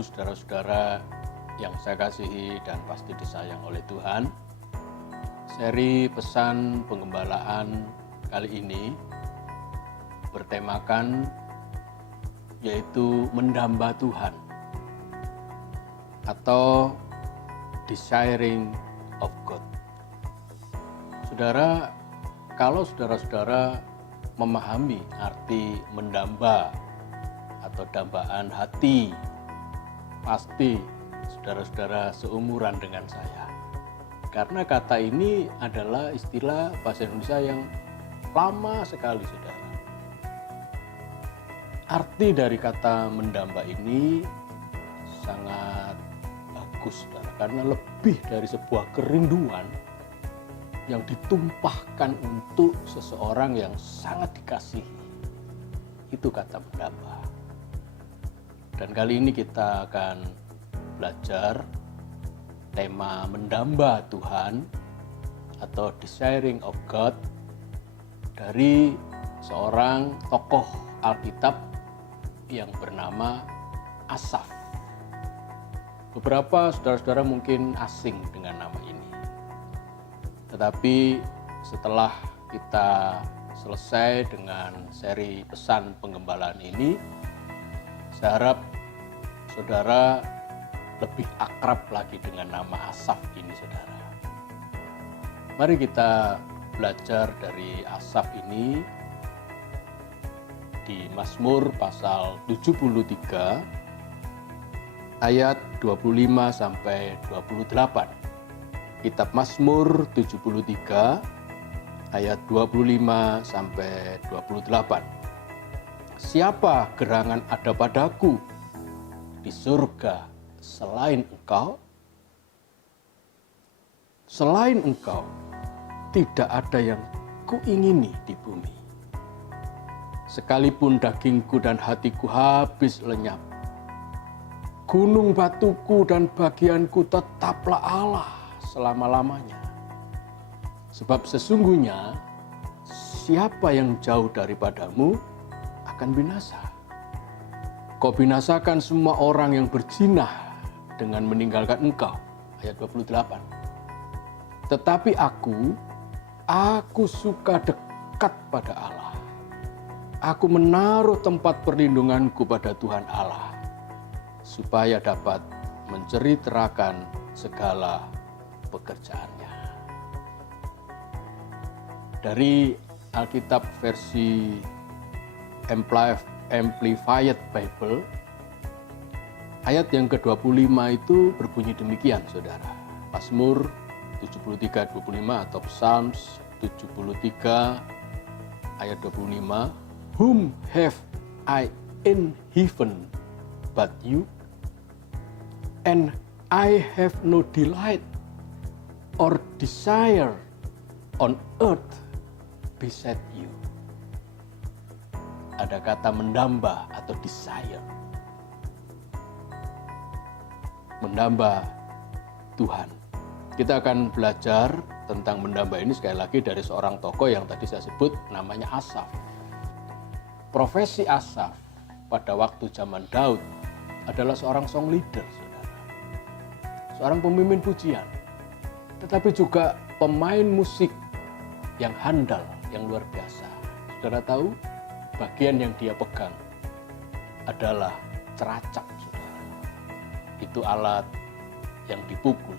Ibu, saudara-saudara yang saya kasihi dan pasti disayang oleh Tuhan. Seri pesan penggembalaan kali ini bertemakan yaitu mendamba Tuhan atau desiring of God. Saudara, kalau saudara-saudara memahami arti mendamba atau dambaan hati, pasti saudara-saudara seumuran dengan saya. Karena kata ini adalah istilah bahasa Indonesia yang lama sekali, saudara. Arti dari kata mendamba ini sangat bagus, saudara, karena lebih dari sebuah kerinduan yang ditumpahkan untuk seseorang yang sangat dikasihi. Itu kata mendamba. Dan kali ini kita akan belajar tema mendamba Tuhan atau desiring of God dari seorang tokoh Alkitab yang bernama Asaf. Beberapa saudara-saudara mungkin asing dengan nama ini. Tetapi setelah kita selesai dengan seri pesan penggembalaan ini, saya harap saudara lebih akrab lagi dengan nama Asaf ini, saudara. Mari kita belajar dari Asaf ini di Mazmur pasal 73 ayat 25 sampai 28. Kitab Mazmur 73 ayat 25 sampai 28. Siapa gerangan ada padaku di surga selain engkau? Selain engkau, tidak ada yang kuingini di bumi. Sekalipun dagingku dan hatiku habis lenyap, gunung batuku dan bagianku tetaplah Allah selama-lamanya. Sebab sesungguhnya siapa yang jauh daripadamu akan binasa. Kau binasakan semua orang yang berzinah dengan meninggalkan engkau. Ayat 28. Tetapi aku suka dekat pada Allah. Aku menaruh tempat perlindunganku pada Tuhan Allah, supaya dapat menceritakan segala pekerjaannya. Dari Alkitab versi Amplified Bible, ayat yang ke-25 itu berbunyi demikian, saudara. Mazmur 73:25 atau Psalms 73 ayat 25. Whom have I in heaven but you? And I have no delight or desire on earth beside you. Ada kata mendamba atau desire. Mendamba Tuhan. Kita akan belajar tentang mendamba ini sekali lagi dari seorang tokoh yang tadi saya sebut namanya Asaf. Profesi Asaf pada waktu zaman Daud adalah seorang song leader, saudara. Seorang pemimpin pujian, tetapi juga pemain musik yang handal, yang luar biasa. Saudara tahu, bagian yang dia pegang adalah ceracap, saudara. Itu alat yang dipukul,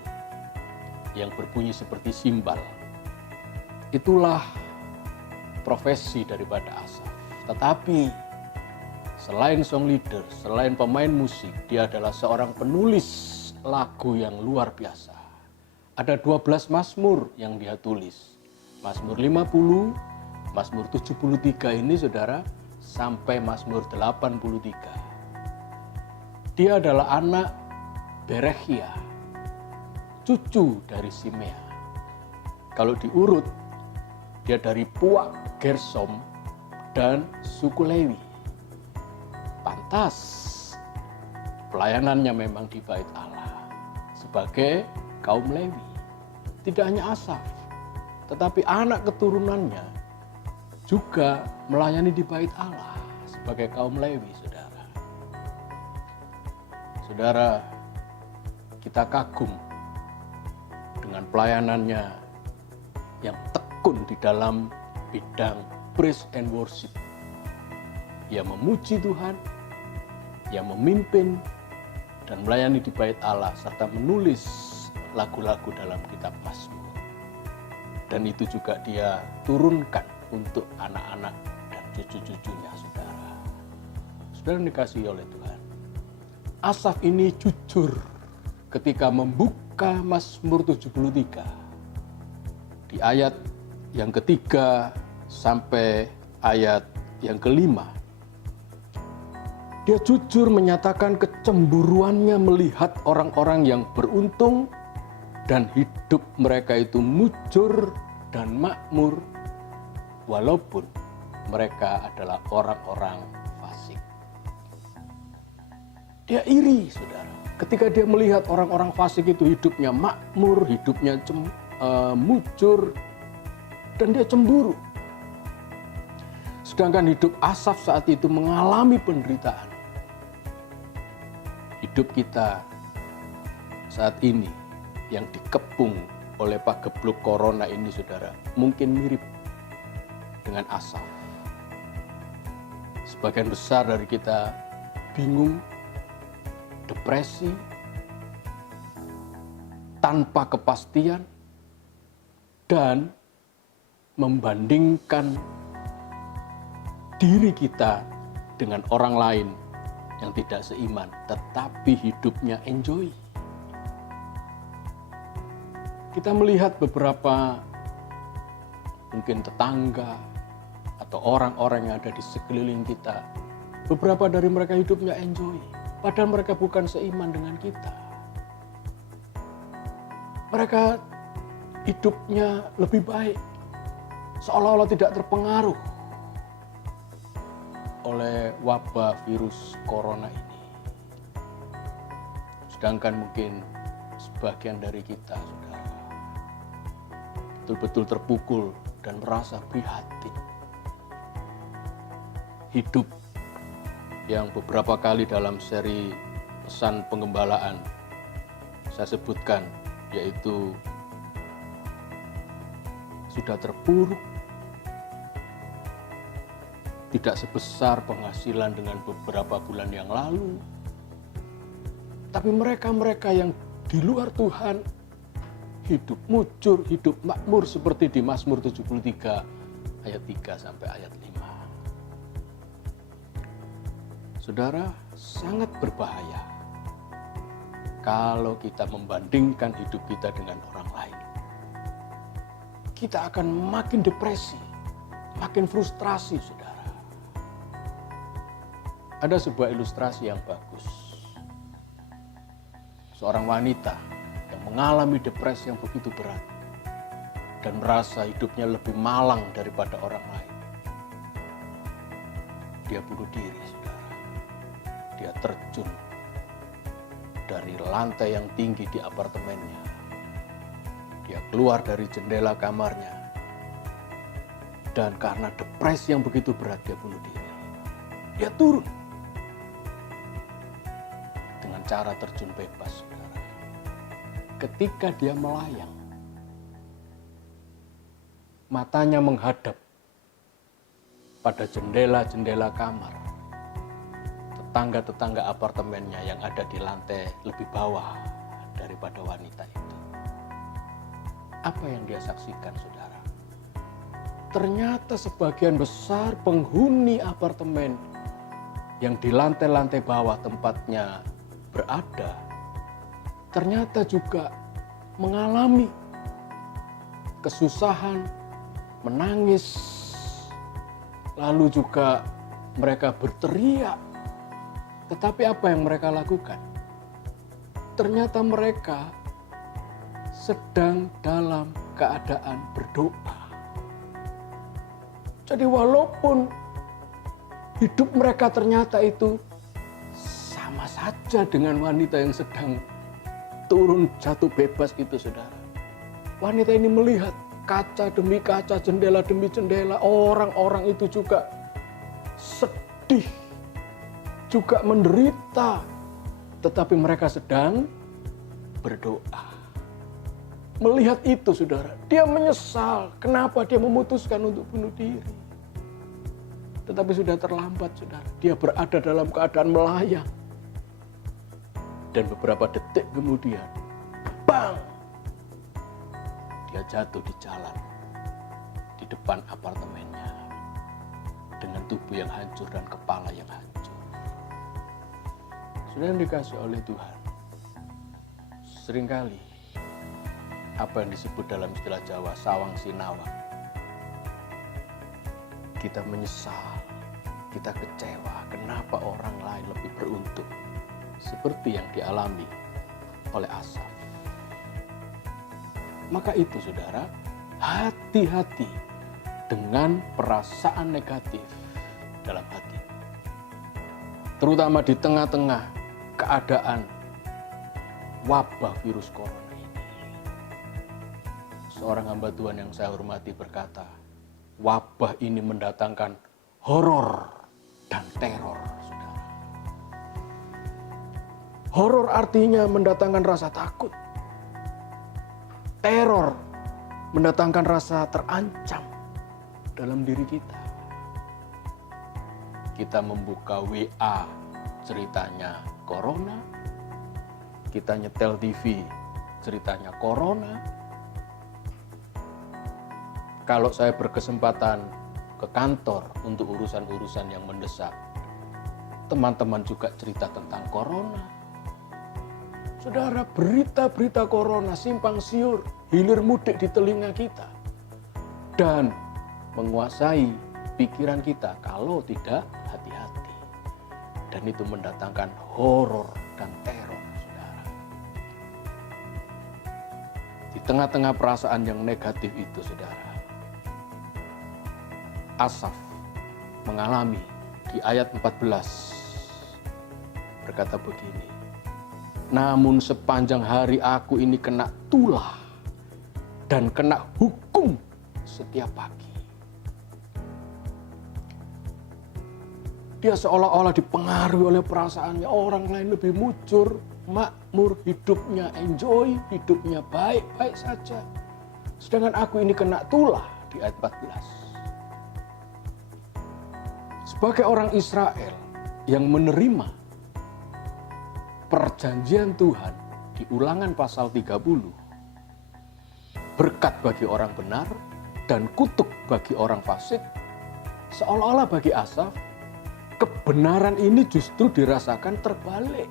yang berbunyi seperti simbal. Itulah profesi daripada Asaf. Tetapi selain song leader, selain pemain musik, dia adalah seorang penulis lagu yang luar biasa. Ada 12 mazmur yang dia tulis. Mazmur 50, Mazmur 73 ini, saudara, sampai Mazmur 83. Dia adalah anak Berechia, cucu dari Simea. Kalau diurut, dia dari Puak Gersom dan suku Lewi. Pantas pelayanannya memang di bait Allah sebagai kaum Lewi. Tidak hanya Asaf, tetapi anak keturunannya juga melayani di bait Allah sebagai kaum Lewi, saudara. Saudara, kita kagum dengan pelayanannya yang tekun di dalam bidang praise and worship. Ia memuji Tuhan, ia memimpin dan melayani di bait Allah serta menulis lagu-lagu dalam kitab Mazmur. Dan itu juga dia turunkan untuk anak-anak dan cucu-cucunya, saudara. Saudara dikasihi oleh Tuhan. Asaf ini jujur ketika membuka Mazmur 73. Di ayat yang ketiga sampai ayat yang kelima. Dia jujur menyatakan kecemburuannya melihat orang-orang yang beruntung dan hidup mereka itu mujur dan makmur walaupun mereka adalah orang-orang fasik. Dia iri, saudara, ketika dia melihat orang-orang fasik itu hidupnya makmur, hidupnya mujur, dan dia cemburu. Sedangkan hidup Asaf saat itu mengalami penderitaan. Hidup kita saat ini yang dikepung oleh pagebluk corona ini, saudara, mungkin mirip dengan Asaf. Sebagian besar dari kita bingung, depresi, tanpa kepastian, dan membandingkan diri kita dengan orang lain yang tidak seiman, tetapi hidupnya enjoy. Kita melihat beberapa mungkin tetangga atau orang-orang yang ada di sekeliling kita. Beberapa dari mereka hidupnya enjoy, padahal mereka bukan seiman dengan kita. Mereka hidupnya lebih baik, seolah-olah tidak terpengaruh oleh wabah virus corona ini. Sedangkan mungkin sebagian dari kita, saudara, betul-betul terpukul dan merasa prihatin. Hidup yang beberapa kali dalam seri pesan penggembalaan saya sebutkan, yaitu sudah terpuruk, tidak sebesar penghasilan dengan beberapa bulan yang lalu. Tapi mereka-mereka yang di luar Tuhan hidup mujur, hidup makmur seperti di Mazmur 73 ayat 3 sampai ayat 5. Saudara, sangat berbahaya kalau kita membandingkan hidup kita dengan orang lain. Kita akan makin depresi, makin frustrasi, saudara. Ada sebuah ilustrasi yang bagus. Seorang wanita yang mengalami depresi yang begitu berat dan merasa hidupnya lebih malang daripada orang lain. Dia bunuh diri, saudara. Dia terjun dari lantai yang tinggi di apartemennya. Dia keluar dari jendela kamarnya. Dan karena depresi yang begitu berat, dia bunuh diri. Dia turun dengan cara terjun bebas, saudara. Ketika dia melayang, matanya menghadap pada jendela-jendela kamar tetangga-tetangga apartemennya yang ada di lantai lebih bawah daripada wanita itu. Apa yang dia saksikan, saudara? Ternyata sebagian besar penghuni apartemen yang di lantai-lantai bawah tempatnya berada, ternyata juga mengalami kesusahan, menangis, lalu juga mereka berteriak. Tetapi apa yang mereka lakukan? Ternyata mereka sedang dalam keadaan berdoa. Jadi walaupun hidup mereka ternyata itu sama saja dengan wanita yang sedang turun jatuh bebas itu, saudara. Wanita ini melihat kaca demi kaca, jendela demi jendela, orang-orang itu juga sedih, juga menderita, tetapi mereka sedang berdoa. Melihat itu, saudara, dia menyesal kenapa dia memutuskan untuk bunuh diri. Tetapi sudah terlambat, saudara. Dia berada dalam keadaan melayang. Dan beberapa detik kemudian, bang! Dia jatuh di jalan, di depan apartemennya, dengan tubuh yang hancur dan kepala yang hancur. Sudah yang dikasih oleh Tuhan, seringkali apa yang disebut dalam istilah Jawa, sawang sinawang, kita menyesal, kita kecewa, kenapa orang lain lebih beruntung, seperti yang dialami oleh Asaf. Maka itu, saudara, hati-hati dengan perasaan negatif dalam hati. Terutama di tengah-tengah keadaan wabah virus corona ini. Seorang hamba Tuhan yang saya hormati berkata, wabah ini mendatangkan horor dan teror, saudara. Horor artinya mendatangkan rasa takut. Teror mendatangkan rasa terancam dalam diri kita. Kita membuka WA, ceritanya corona. Kita nyetel TV, ceritanya corona. Kalau saya berkesempatan ke kantor untuk urusan-urusan yang mendesak, teman-teman juga cerita tentang corona. Saudara, berita-berita corona simpang siur, hilir mudik di telinga kita. Dan menguasai pikiran kita kalau tidak hati-hati. Dan itu mendatangkan horor dan teror, saudara. Di tengah-tengah perasaan yang negatif itu, saudara, Asaf mengalami di ayat 14 berkata begini, namun sepanjang hari aku ini kena tulah dan kena hukum setiap pagi. Dia seolah-olah dipengaruhi oleh perasaannya, orang lain lebih mujur, makmur, hidupnya enjoy, hidupnya baik-baik saja. Sedangkan aku ini kena tulah di ayat 14. Sebagai orang Israel yang menerima perjanjian Tuhan di Ulangan pasal 30, berkat bagi orang benar dan kutuk bagi orang fasik, seolah-olah bagi Asaf, kebenaran ini justru dirasakan terbalik.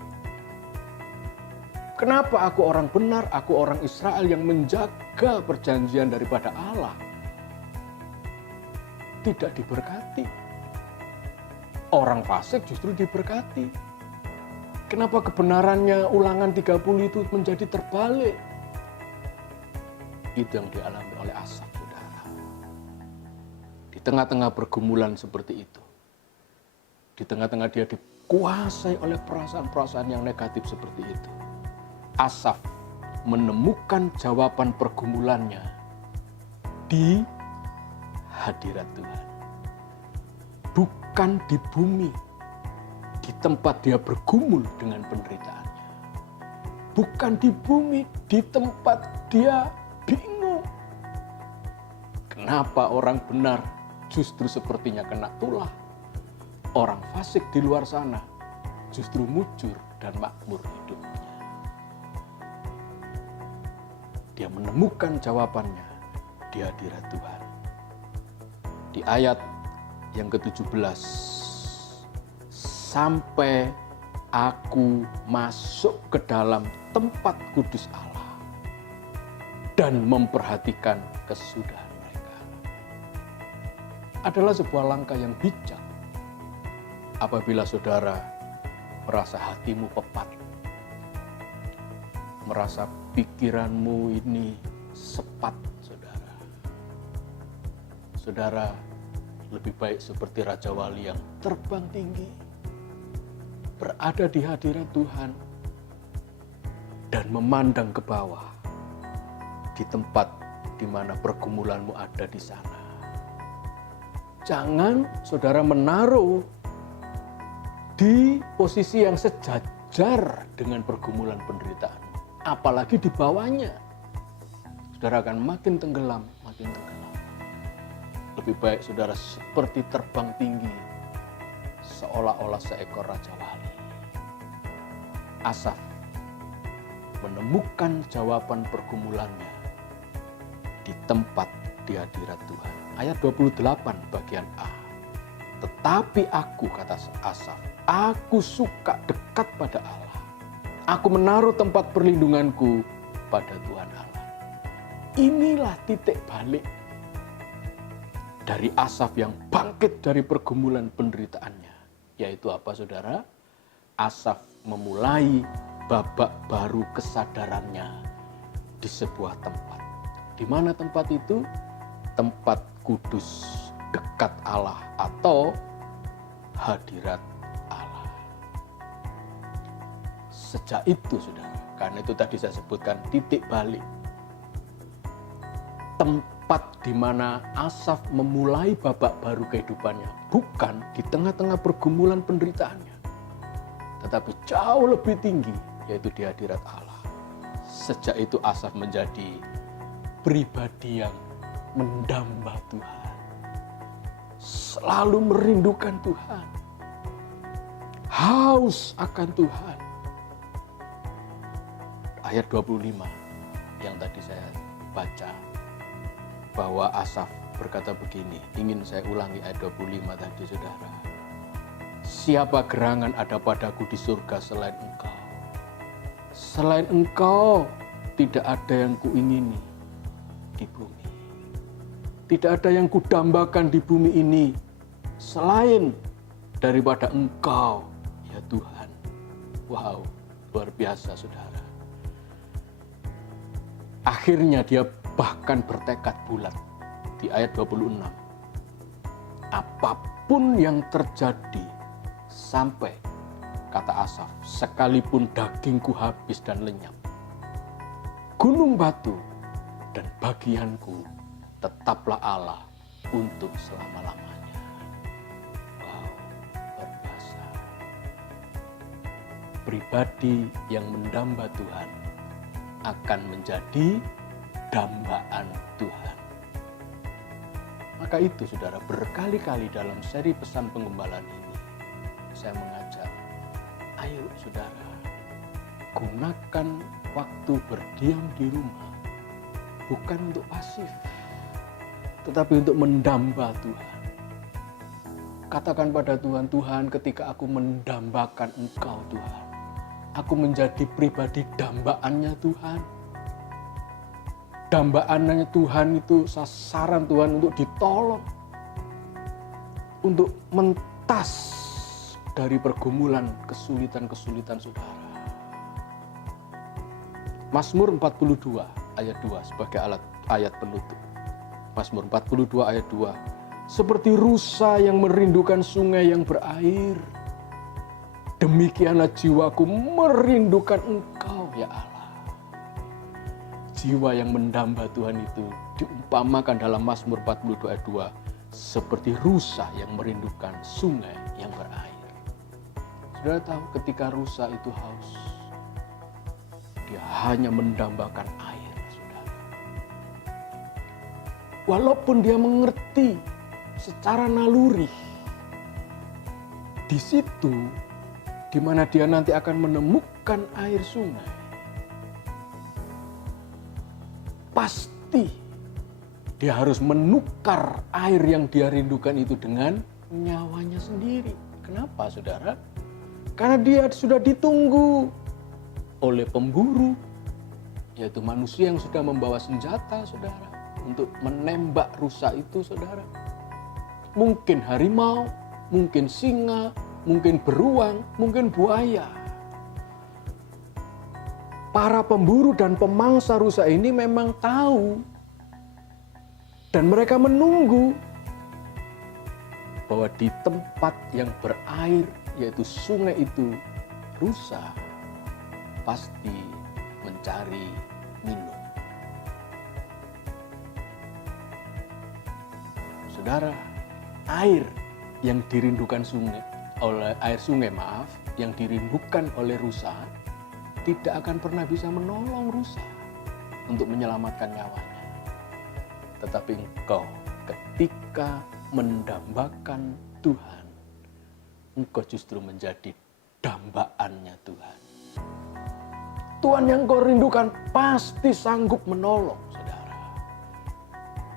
Kenapa aku orang benar, aku orang Israel yang menjaga perjanjian daripada Allah, tidak diberkati? Orang fasik justru diberkati. Kenapa kebenarannya Ulangan 30 itu menjadi terbalik? Itu yang dialami oleh Asaf, saudara. Di tengah-tengah pergumulan seperti itu, di tengah-tengah dia dikuasai oleh perasaan-perasaan yang negatif seperti itu, Asaf menemukan jawaban pergumulannya di hadirat Tuhan. Bukan di bumi, di tempat dia bergumul dengan penderitaannya. Bukan di bumi, di tempat dia bingung. Kenapa orang benar justru sepertinya kena tulah? Orang fasik di luar sana justru mujur dan makmur hidupnya. Dia menemukan jawabannya di hadirat Tuhan. Di ayat yang ke-17, sampai aku masuk ke dalam tempat kudus Allah dan memperhatikan kesudahan mereka. Adalah sebuah langkah yang bijak apabila saudara merasa hatimu pepat, merasa pikiranmu ini sepat, saudara. Saudara lebih baik seperti Raja Wali yang terbang tinggi, berada di hadirat Tuhan, dan memandang ke bawah di tempat di mana pergumulanmu ada di sana. Jangan saudara menaruh di posisi yang wajar dengan pergumulan penderitaan, apalagi di bawahnya. Saudara akan makin tenggelam, makin tenggelam. Lebih baik saudara seperti terbang tinggi, seolah-olah seekor Raja Wali. Asaf menemukan jawaban pergumulannya di tempat di hadirat Tuhan. Ayat 28 bagian A. Tetapi aku, kata Asaf, aku suka dekat pada Allah. Aku menaruh tempat perlindunganku pada Tuhan Allah. Inilah titik balik dari Asaf yang bangkit dari pergumulan penderitaannya. Yaitu apa, saudara? Asaf memulai babak baru kesadarannya di sebuah tempat. Di mana tempat itu? Tempat kudus, dekat Allah atau hadirat Allah. Sejak itu, saudara, karena itu tadi saya sebutkan titik balik. Tempat di mana Asaf memulai babak baru kehidupannya bukan di tengah-tengah pergumulan penderitaannya, tetapi jauh lebih tinggi, yaitu di hadirat Allah. Sejak itu Asaf menjadi pribadi yang mendamba Tuhan, selalu merindukan Tuhan, haus akan Tuhan. Ayat 25 yang tadi saya baca, bahwa Asaf berkata begini, ingin saya ulangi ayat 25 tadi, saudara. Siapa gerangan ada padaku di surga selain Engkau? Selain Engkau tidak ada yang kuingini di bumi. Tidak ada yang kudambakan di bumi ini selain daripada Engkau, ya Tuhan. Wow, luar biasa, saudara. Akhirnya dia bahkan bertekad bulat di ayat 26. Apapun yang terjadi, sampai, kata Asaf, sekalipun dagingku habis dan lenyap, gunung batu dan bagianku tetaplah Allah untuk selama-lamanya. Wow, luar biasa. Pribadi yang mendamba Tuhan akan menjadi dambaan Tuhan. Maka itu, saudara, berkali-kali dalam seri pesan penggembalaan ini saya mengajak, ayo saudara, gunakan waktu berdiam di rumah bukan untuk pasif, tetapi untuk mendamba Tuhan. Katakan pada Tuhan, Tuhan, ketika aku mendambakan Engkau, Tuhan, aku menjadi pribadi dambaannya Tuhan. Dambaannya Tuhan itu sasaran Tuhan untuk ditolong, untuk mentas dari pergumulan kesulitan-kesulitan saudara. Mazmur 42 ayat 2 sebagai ayat penutup. Mazmur 42 ayat 2. Seperti rusa yang merindukan sungai yang berair, demikianlah jiwaku merindukan Engkau, ya Allah. Jiwa yang mendamba Tuhan itu diumpamakan dalam Mazmur 42 ayat 2 seperti rusa yang merindukan sungai yang berair. Saudara tahu, ketika rusa itu haus, dia hanya mendambakan air, saudara. Walaupun dia mengerti secara naluri, di situ di mana dia nanti akan menemukan air sungai, pasti dia harus menukar air yang dia rindukan itu dengan nyawanya sendiri. Kenapa, saudara? Karena dia sudah ditunggu oleh pemburu, yaitu manusia yang sudah membawa senjata, saudara, untuk menembak rusa itu, saudara. Mungkin harimau, mungkin singa, mungkin beruang, mungkin buaya. Para pemburu dan pemangsa rusa ini memang tahu dan mereka menunggu bahwa di tempat yang berair, yaitu sungai itu, rusa pasti mencari minum. Saudara, air yang dirindukan air sungai yang dirindukan oleh rusa tidak akan pernah bisa menolong rusa untuk menyelamatkan nyawanya. Tetapi engkau ketika mendambakan Tuhan, engkau justru menjadi dambaannya Tuhan. Tuhan yang kau rindukan pasti sanggup menolong saudara.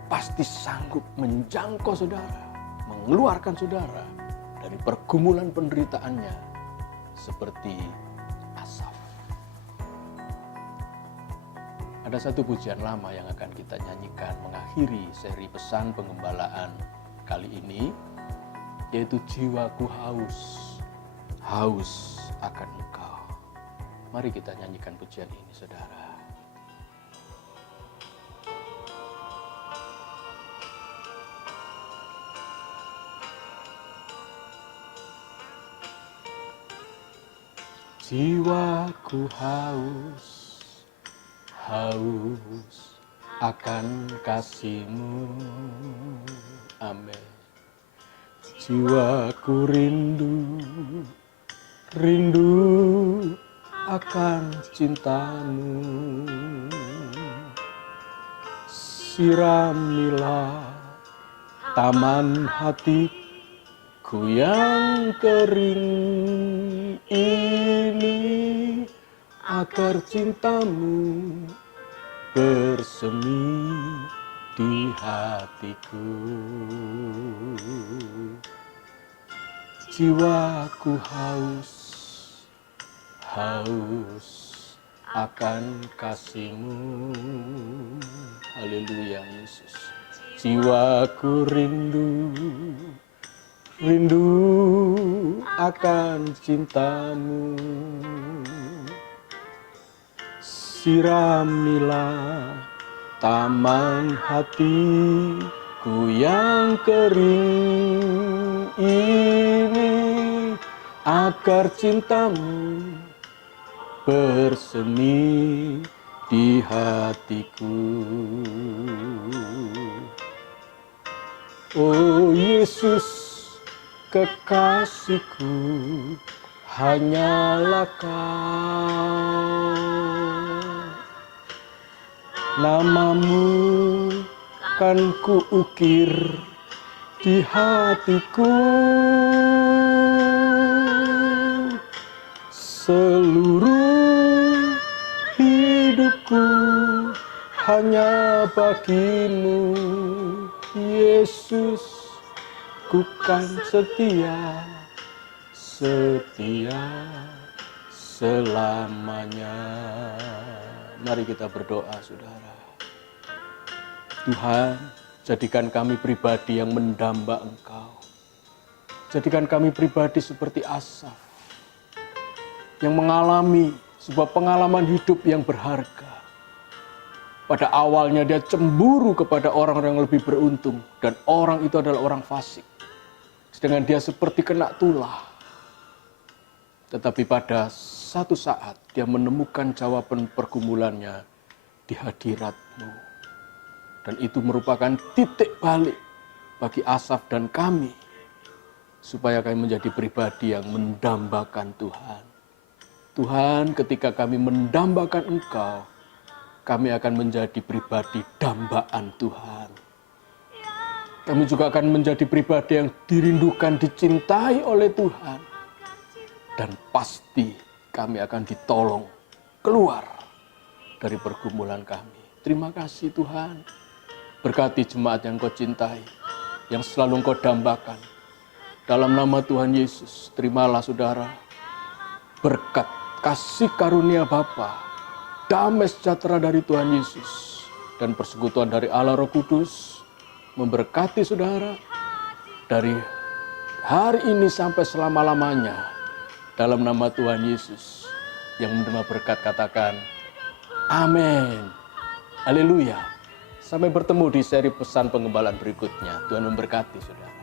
Pasti sanggup menjangkau saudara, mengeluarkan saudara dari pergumulan penderitaannya seperti Asaf. Ada satu pujian lama yang akan kita nyanyikan mengakhiri seri pesan pengembalaan kali ini, yaitu jiwaku haus akan Engkau. Mari kita nyanyikan pujian ini, saudara. Jiwaku haus akan kasih-Mu. Amin. Jiwaku rindu akan cinta-Mu. Siramilah taman hatiku yang kering ini, agar cinta-Mu bersemi di hatiku. Jiwaku haus akan kasih-Mu. Haleluya Yesus. Jiwaku rindu akan cinta-Mu. Siramilah taman hatiku yang kering ini, agar cinta-Mu bersemi di hatiku. Oh Yesus, kekasihku, hanyalah Kau. Nama-Mu kan kuukir di hatiku. Seluruh hidupku hanya bagi-Mu, Yesus, ku kan setia selamanya. Mari kita berdoa, saudara. Tuhan, jadikan kami pribadi yang mendamba Engkau. Jadikan kami pribadi seperti Asaf, yang mengalami sebuah pengalaman hidup yang berharga. Pada awalnya dia cemburu kepada orang yang lebih beruntung, dan orang itu adalah orang fasik. Sedangkan dia seperti kena tulah. Tetapi pada satu saat dia menemukan jawaban pergumulannya di hadirat-Mu. Dan itu merupakan titik balik bagi Asaf dan kami, supaya kami menjadi pribadi yang mendambakan Tuhan. Tuhan, ketika kami mendambakan Engkau, kami akan menjadi pribadi dambaan Tuhan. Kami juga akan menjadi pribadi yang dirindukan, dicintai oleh Tuhan. Dan pasti kami akan ditolong keluar dari pergumulan kami. Terima kasih Tuhan. Berkati jemaat yang Kau cintai, yang selalu Kau dambakan. Dalam nama Tuhan Yesus, terimalah saudara berkat kasih karunia Bapa, damai sejahtera dari Tuhan Yesus, dan persekutuan dari Allah Roh Kudus memberkati saudara dari hari ini sampai selama-lamanya. Dalam nama Tuhan Yesus, yang menerima berkat katakan amin. Haleluya. Sampai bertemu di seri pesan pengembalaan berikutnya. Tuhan memberkati saudara.